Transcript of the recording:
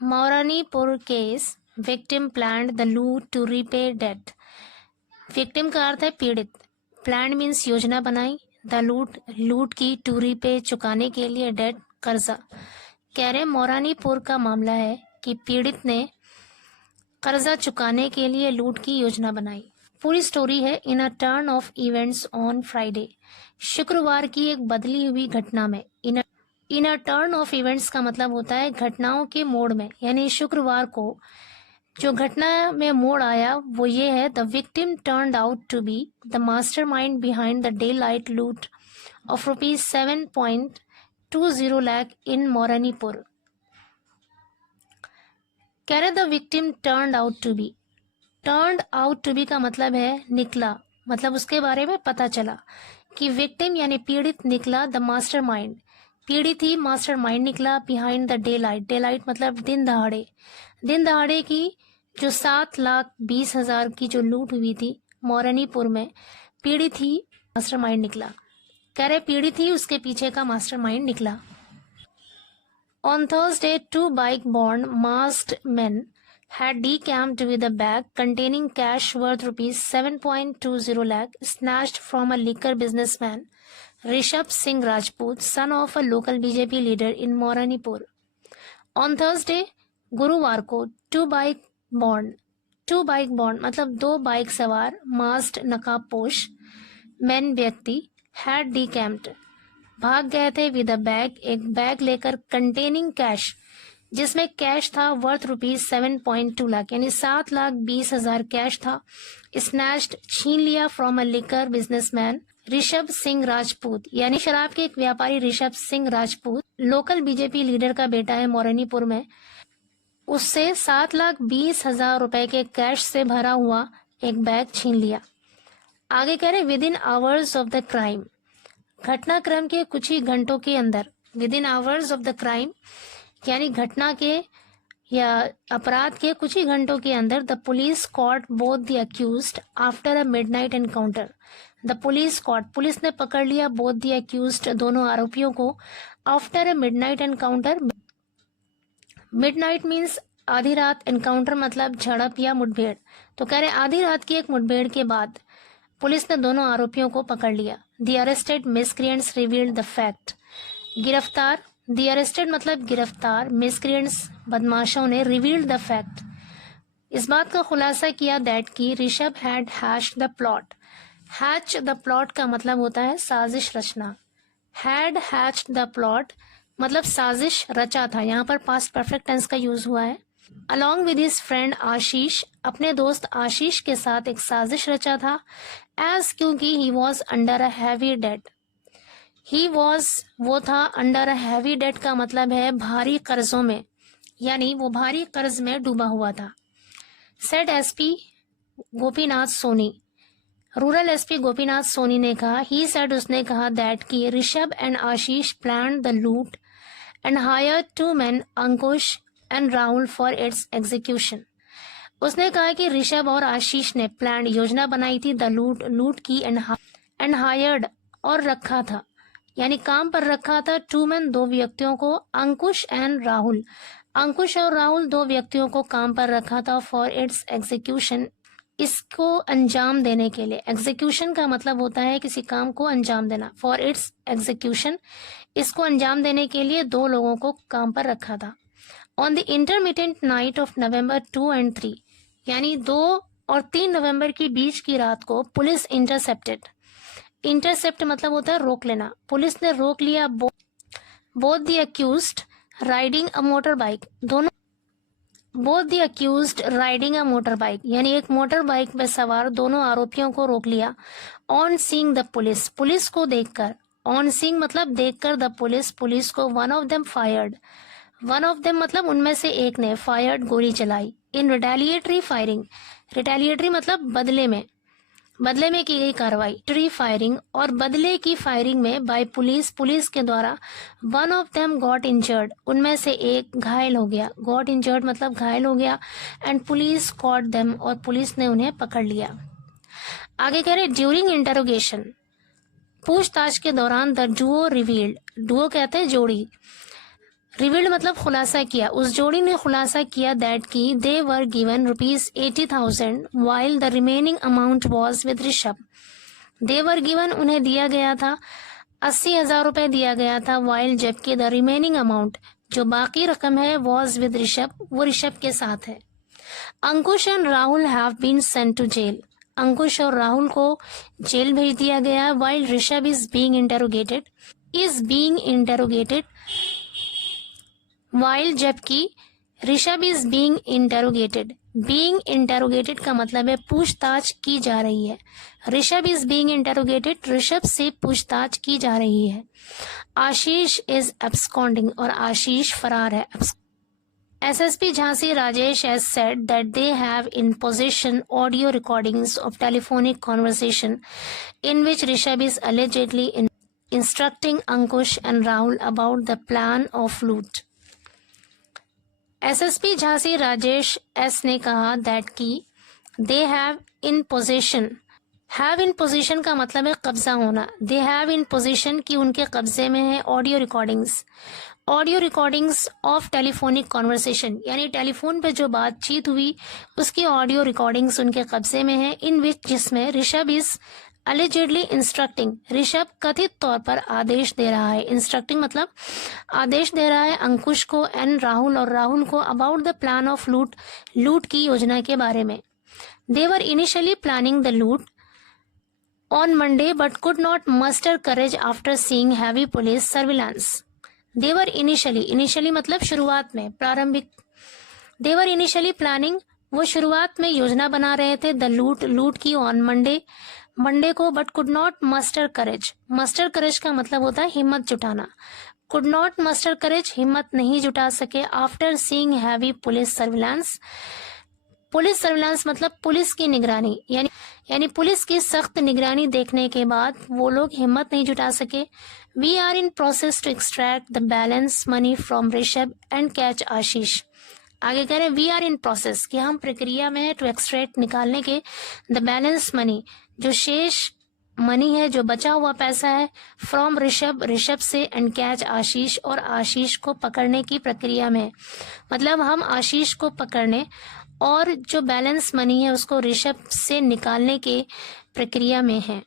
Moranipur case, victim planned the loot to repay debt. Victim का अर्थ है पीड़ित, planned means योजना बनाई, the लूट की, to repay चुकाने के लिए, debt कर्जा। कह रहे मोरानीपुर का मामला है कि पीड़ित ने कर्जा चुकाने के लिए लूट की योजना बनाई। पूरी स्टोरी है in a turn of events on Friday. शुक्रवार की एक बदली हुई घटना में, in a turn of events का मतलब होता है घटनाओं के मोड़ में, यानी शुक्रवार को जो घटना में मोड़ आया वो ये है, the victim turned out to be the mastermind behind the daylight loot of ₹7.20 lakh in Moranipur. कह रहे the victim turned out to be. Turned out to be का मतलब है निकला, मतलब उसके बारे में पता चला कि विक्टिम यानी पीड़ित निकला, द मास्टरमाइंड पीड़ित ही, मास्टरमाइंड निकला, behind the day light, day light मतलब दिन दहाड़े की जो 7,20,000 की जो लूट हुई थी मोरानीपुर में, पीड़ित ही मास्टरमाइंड निकला। कह रहे पीड़ित ही उसके पीछे का मास्टरमाइंड निकला। On Thursday, 2 bike-borne masked men had decamped with a bag containing cash worth ₹7.20 lakh snatched from a liquor businessman, Rishabh Singh Rajput, son of a local BJP leader in Moranipur. On Thursday, गुरुवार को, two bike borne मतलब 2 bike सवार, masked नकाबपोश, men व्यक्ति, had decamped भाग गए थे, with a bag एक bag लेकर, कंटेनिंग कैश जिसमें कैश था, वर्थ ₹7.2 लाख यानी 7,20,000 कैश था, स्नैच्ड छीन लिया, from a liquor businessman Rishabh Singh Rajput यानी शराब के एक व्यापारी Rishabh Singh Rajput, local BJP leader का बेटा है मोरानीपुर में, उससे 7,20,000 रुपए के कैश से भरा हुआ एक बैग छीन लिया। आगे कह रहे with in hours of the crime, घटनाक्रम के कुछ ही घंटों के अंदर, with in hours of the crime यानी घटना के या अपराध के कुछ ही घंटों के अंदर, the police caught both the accused after a midnight encounter. The police caught police ने पकड़ लिया, बोथ द अक्यूज्ड दोनों आरोपियों को, after a midnight encounter. Midnight means आधी रात, एनकाउंटर मतलब झड़प या मुठभेड़। तो कह रहे आधी रात की एक मुठभेड़ के बाद पुलिस ने दोनों आरोपियों को पकड़ लिया। The arrested miscreants revealed the fact, गिरफ्तार, द अरेस्टेड मतलब गिरफ्तार, मिसक्रिएंट्स बदमाशों ने, रिवील्ड द फैक्ट इस बात का खुलासा किया, दैट की Rishabh had hatched the plot. Hatch the plot का मतलब होता है साजिश रचना, हैड हैच्ड द प्लॉट मतलब साजिश रचा था, यहाँ पर पास्ट परफेक्ट टेंस का यूज हुआ है। अलॉन्ग विद हिज फ्रेंड आशीष, अपने दोस्त आशीष के साथ एक साजिश रचा था, एज क्योंकि he was under a heavy debt, he was वो था, अंडर अ हैवी डेट का मतलब है भारी कर्जों में, यानी वो भारी कर्ज में डूबा हुआ था। Said SP Gopinath Soni, rural SP Gopinath Soni ने कहा, ही सेड उसने कहा, दैट की Rishabh and Ashish plan the loot and hire 2 men Ankush and Rahul for its execution. उसने कहा कि ऋषभ और आशीष ने प्लान योजना बनाई थी, द लूट की, एंड हायर्ड और रखा था यानी काम पर रखा था, 2 men 2 व्यक्तियों को, अंकुश एंड राहुल अंकुश और राहुल 2 व्यक्तियों को काम पर रखा था, फॉर इट्स एग्जीक्यूशन इसको अंजाम देने के लिए। एग्जीक्यूशन का मतलब होता है किसी काम को अंजाम देना, फॉर इट्स एग्जीक्यूशन इसको अंजाम देने के लिए 2 लोगों को काम पर रखा था। On the intermediate night of November 2 and 3 यानी 2 और 3 नवंबर की बीच की रात को, पुलिस इंटरसेप्ट मतलब होता है रोक लेना, पुलिस ने रोक लिया, both the accused riding a motor bike, दोनों both the accused riding a motor bike यानी एक मोटर बाइक में सवार दोनों आरोपियों को रोक लिया। ऑन सीइंग द पुलिस को देखकर, ऑन सीइंग मतलब देखकर, द पुलिस को, one of them fired, one of them मतलब उनमें से एक ने, फायर्ड गोली चलाई, इन रिटेलिएटरी फायरिंग, रिटेलिएटरी मतलब बदले में की गई कार्रवाई, ट्री फायरिंग और बदले की फायरिंग में, बाय पुलिस के द्वारा, one of them got injured उनमें से एक घायल हो गया, गॉट इंजर्ड मतलब घायल हो गया, एंड पुलिस कॉट देम और पुलिस ने उन्हें पकड़ लिया। आगे कह रहे ड्यूरिंग इंटरोगेशन पूछताछ के दौरान, द डुओ रिवील्ड, डुओ कहते हैं जोड़ी, रिवील्ड मतलब खुलासा किया, उस जोड़ी ने खुलासा किया दैट की they were given ₹80,000 while the remaining amount was with Rishabh. They were given उन्हें दिया गया था, 80,000 रुपए दिया गया था, वाइल जबकि द रिमेनिंग अमाउंट जो बाकी रकम है वॉज विद ऋषभ, वो ऋषभ के साथ है। Ankush and Rahul have been sent to jail. Ankush और राहुल को जेल भेज दिया गया। While Rishabh is being interrogated while जबकि ऋषभ इज बीइंग इंटेरोगेटेड का मतलब है पूछताछ की जा रही है। Rishabh is being interrogated, Rishabh से पूछताछ की जा रही है। आशीष इज एब्सकॉन्डिंग और आशीष फरार है। SSP Jhansi Rajesh has said that they have in possession audio recordings of telephonic conversation in which Rishabh is allegedly instructing Ankush and Rahul about the plan of loot. SSP Jhansi Rajesh S ने कहा that कि they have in possession का मतलब है कब्जा होना। they have in possession कि उनके कब्जे में है audio recordings of telephonic conversation, यानी टेलीफोन पे जो बातचीत हुई उसकी ऑडियो रिकॉर्डिंग्स उनके कब्जे में है। इन विच जिसमें ऋषभ इज अलिजेडली इंस्ट्रक्टिंग, ऋषभ कथित तौर पर आदेश दे रहा है। इंस्ट्रक्टिंग मतलब आदेश दे रहा है अंकुश को एंड राहुल और राहुल को अबाउट द प्लान ऑफ लूट की योजना के बारे में। They were initially planning the loot on Monday but could not muster courage after seeing heavy police surveillance. They were initially मतलब शुरुआत में, प्रारंभिक। देवर इनिशियली प्लानिंग, वो शुरुआत में योजना बना रहे थे द लूट की ऑन मंडे को, बट कुड नॉट मस्टर करेज का मतलब होता है हिम्मत जुटाना। कुड नॉट मस्टर करेज, हिम्मत नहीं जुटा सके। After seeing heavy police surveillance मतलब पुलिस की निगरानी, यानी पुलिस की सख्त निगरानी देखने के बाद वो लोग हिम्मत नहीं जुटा सके। We are in process to extract the balance money from Rishabh and catch Ashish. आगे कह रहे वी आर इन प्रोसेस कि हम प्रक्रिया में है टू एक्सट्रैक्ट निकालने के द बैलेंस मनी जो शेष मनी है, जो बचा हुआ पैसा है, फ्रॉम ऋषभ से एंड कैच आशीष और आशीष को पकड़ने की प्रक्रिया में। मतलब हम आशीष को पकड़ने और जो बैलेंस मनी है उसको ऋषभ से निकालने के प्रक्रिया में है।